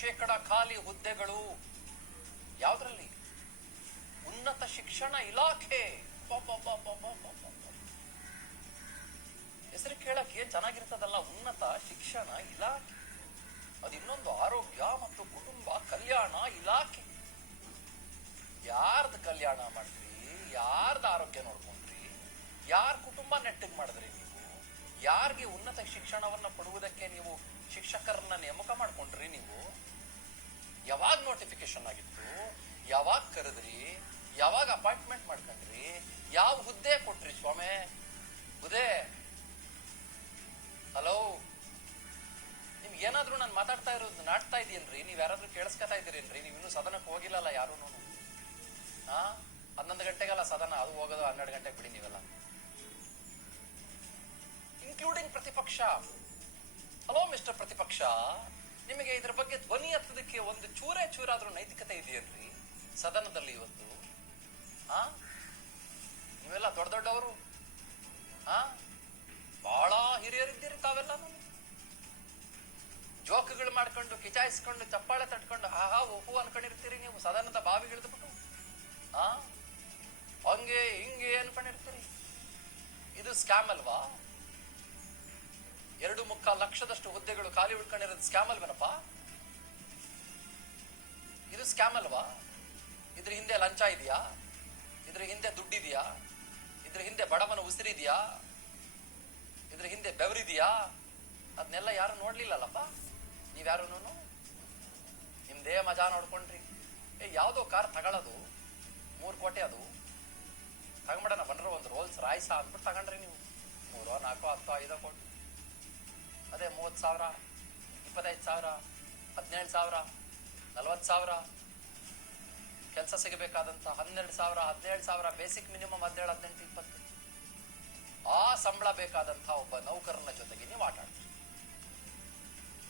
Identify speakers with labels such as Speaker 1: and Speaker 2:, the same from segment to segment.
Speaker 1: ಶೇಕಡ ಖಾಲಿ ಹುದ್ದೆಗಳು. ಯಾವ್ದ್ರಲ್ಲಿ? ಉನ್ನತ ಶಿಕ್ಷಣ ಇಲಾಖೆ. ಹೆಸರು ಕೇಳಕ್ ಏನ್ ಚೆನ್ನಾಗಿರ್ತದಲ್ಲ, ಉನ್ನತ ಶಿಕ್ಷಣ ಇಲಾಖೆ. ಅದು ಇನ್ನೊಂದು ಆರೋಗ್ಯ ಮತ್ತು ಕುಟುಂಬ ಕಲ್ಯಾಣ ಇಲಾಖೆ. ಯಾರ್ದು ಕಲ್ಯಾಣ ಮಾಡಿದ್ರಿ ಯಾರ್ದು ಆರೋಗ್ಯ ನೋಡ್ಕೊಂಡ್ರಿ? ಯಾರ ಕುಟುಂಬ ನೆಟ್ಟಿಗೆ ಮಾಡಿದ್ರಿ ನೀವು? ಯಾರಿಗೆ ಉನ್ನತ ಶಿಕ್ಷಣವನ್ನ ಕೊಡುವುದಕ್ಕೆ ನೀವು ಶಿಕ್ಷಕರನ್ನ ನೇಮಕ ಮಾಡ್ಕೊಂಡ್ರಿ ನೀವು? ಯಾವಾಗ ನೋಟಿಫಿಕೇಶನ್ ಆಗಿತ್ತು? ಯಾವಾಗ ಕರೆದ್ರಿ? ಯಾವಾಗ ಅಪಾಯಿಂಟ್ಮೆಂಟ್ ಮಾಡ್ಕೊಂಡ್ರಿ? ಯಾವ ಹುದ್ದೆ ಕೊಟ್ರಿ ಸ್ವಾಮಿ? ಹುದ್ದೆ? ಹಲೋ ನಿಮ್ಗೆ ಏನಾದ್ರೂ ನಾನು ಮಾತಾಡ್ತಾ ಇರೋದು ನಾಡ್ತಾ ಇದೀನ್ರಿ ನೀವ್ ಯಾರಾದ್ರೂ ಕೇಳಿಸ್ಕೊತಾ ಇದೀರೇನ್ರಿ ನೀವು ಇನ್ನೂ ಸದನಕ್ಕೆ ಹೋಗಿಲ್ಲಲ್ಲ ಯಾರು ಹನ್ನೊಂದು ಗಂಟೆಗಲ್ಲ ಸದನ. ಅದು ಹೋಗೋದು ಹನ್ನೆರಡು ಗಂಟೆಗೆ ಬಿಡಿ ನೀವೆಲ್ಲ. ಪ್ರತಿಪಕ್ಷ. ಹಲೋ ಮಿಸ್ಟರ್ ಪ್ರತಿಪಕ್ಷ. ನಿಮಗೆ ಇದರ ಬಗ್ಗೆ ಧ್ವನಿ ಎತ್ತದಕ್ಕೆ ಒಂದು ಚೂರೇ ಚೂರಾದ್ರೂ ನೈತಿಕತೆ ಇದೆಯಲ್ರಿ ಸದನದಲ್ಲಿ ಇವತ್ತು, ಆ? ನೀವೆಲ್ಲ ದೊಡ್ಡ ದೊಡ್ಡವರು? ಆ? ಬಹಳ ಹಿರಿಯರಿದ್ದೀರಿ ತಾವೆಲ್ಲ ಜೋಕ್ಗಳು ಮಾಡ್ಕೊಂಡು, ಕಿಚಾಯಿಸ್ಕೊಂಡು, ಚಪ್ಪಾಳೆ ತಟ್ಕೊಂಡು, ಹಾ ಓಹೋ ಅನ್ಕೊಂಡಿರ್ತೀರಿ ನೀವು, ಸದನದ ಬಾವಿಗಿಳಿದ್ಬಿಟ್ಟು ಆ? ಹಂಗೆ, ಹಿಂಗೆ ಅನ್ಕೊಂಡಿರ್ತೀರಿ. ಇದು ಸ್ಕ್ಯಾಮ್ ಅಲ್ವಾ? ಎರಡು ಮುಕ್ಕಾಲು ಲಕ್ಷದಷ್ಟು ಹುದ್ದೆಗಳು ಖಾಲಿ ಉಳ್ಕೊಂಡಿರೋದು ಸ್ಕ್ಯಾಮ್ ಅಲ್ವೇನಪ್ಪ? ಇದು ಸ್ಕ್ಯಾಮ್ ಅಲ್ವಾ? ಇದ್ರ ಹಿಂದೆ ಲಂಚ ಇದೆಯಾ? ಇದ್ರ ಹಿಂದೆ ದುಡ್ಡಿದೆಯಾ? ಇದ್ರ ಹಿಂದೆ ಬಡವನ ಉಸಿರಿದೆಯಾ? ಇದ್ರ ಹಿಂದೆ ಬೆವರಿದೆಯಾ? ಅದನ್ನೆಲ್ಲ ಯಾರು ನೋಡ್ಲಿಲ್ಲಲ್ಲಪ್ಪ? ನೀವ್ಯಾರು ನಿಮ್ದೇ ಮಜಾ ನೋಡ್ಕೊಂಡ್ರಿ. ಏ, ಯಾವುದೋ ಕಾರ್ ತಗೊಳ್ಳೋದು ಮೂರು ಕೋಟಿ ಅದು. ತಗೊಂಬಿಡೋಣ ಬಂದ್ರೆ ಒಂದು ರೋಲ್ಸ್ ರಾಯ್ಸ ಅಂದ್ಬಿಟ್ಟು ತಗೊಂಡ್ರಿ ನೀವು. ಮೂರೋ, ನಾಲ್ಕೋ, ಹತ್ತೋ, ಐದೋ ಕೋಟಿ. ಅದೇ ಮೂವತ್ತು ಸಾವಿರ, ಇಪ್ಪತ್ತೈದು ಸಾವಿರ, ಹದಿನೇಳು ಸಾವಿರ, ನಲ್ವತ್ತು ಸಾವಿರ. ಕೆಲಸ ಸಿಗಬೇಕಾದಂಥ ಹನ್ನೆರಡು ಸಾವಿರ, ಹದಿನೇಳು ಸಾವಿರ ಬೇಸಿಕ್ ಮಿನಿಮಮ್ ಹದಿನೇಳು, ಹದಿನೆಂಟು, ಇಪ್ಪತ್ತು. ಆ ಸಂಬಳ ಬೇಕಾದಂಥ ಒಬ್ಬ ನೌಕರನ ಜೊತೆಗೆ ನೀವು ಆಟ ಆಡ್ತೀರಿ.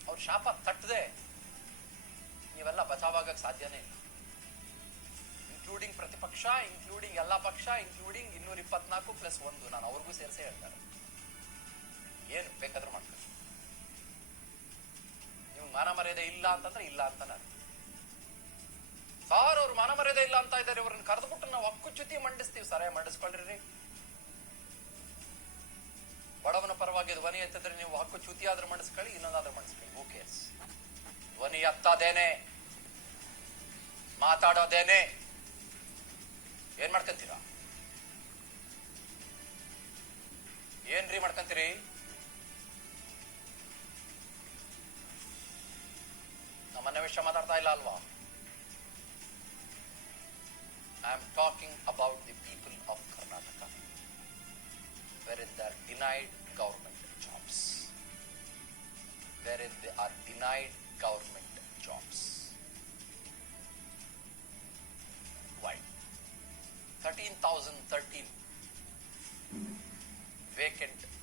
Speaker 1: ಅವ್ರ ಶಾಪ ತಟ್ಟದೆ ನೀವೆಲ್ಲ ಬಚಾವಾಗಕ್ಕೆ ಸಾಧ್ಯನೇ ಇಲ್ಲ. ಇನ್ಕ್ಲೂಡಿಂಗ್ ಪ್ರತಿಪಕ್ಷ ಇನ್ಕ್ಲೂಡಿಂಗ್ ಎಲ್ಲ ಪಕ್ಷ ಇನ್ಕ್ಲೂಡಿಂಗ್ ಇನ್ನೂರ ಇಪ್ಪತ್ನಾಲ್ಕು ಪ್ಲಸ್ ಒಂದು ನಾನು ಅವ್ರಿಗೂ ಸೇರಿಸೇ ಹೇಳ್ತಾರೆ. ಏನು ಬೇಕಾದ್ರೂ ಮಾಡ್ತಾರೆ ಮಾನ ಮರ್ಯಾದೆ ಇಲ್ಲ ಅಂತಂದ್ರೆ ಇಲ್ಲ ಅಂತ ನಾನು. ಸಾರ್ ಅವ್ರು ಮಾನ ಮರ್ಯಾದೆ ಇಲ್ಲ ಅಂತ ಇದ್ದಾರೆ, ಇವ್ರನ್ನ ಕರೆದ್ಬಿಟ್ಟು ನಾವು ಹಕ್ಕುಚ್ಯುತಿ ಮಂಡಿಸ್ತೀವಿ. ಸರ ಮಂಡಿಸ್ಕೊಳ್ರಿ ಬಡವನ ಪರವಾಗಿ ಧ್ವನಿ ಎತ್ತಿದ್ರೆ ನೀವು ಹಕ್ಕು ಚ್ಯುತಿ ಆದ್ರೂ ಮಂಡಿಸ್ಕೊಳ್ಳಿ, ಇನ್ನೊಂದಾದ್ರೂ ಮಂಡಿಸ್ಕೊಳ್ಳಿ. ಓಕೆ ಧ್ವನಿ ಎತ್ತದೇನೆ. ಮಾತಾಡೋದೇನೆ. ಏನ್ ಮಾಡ್ಕೊಂತೀರಾ? ಏನ್ರಿ ಮಾಡ್ಕೊಂತೀರಿ? My name Lalwa. I am talking about the people of Karnataka, wherein they are denied government jobs, wherein they are denied government jobs. Why? 13,013 vacant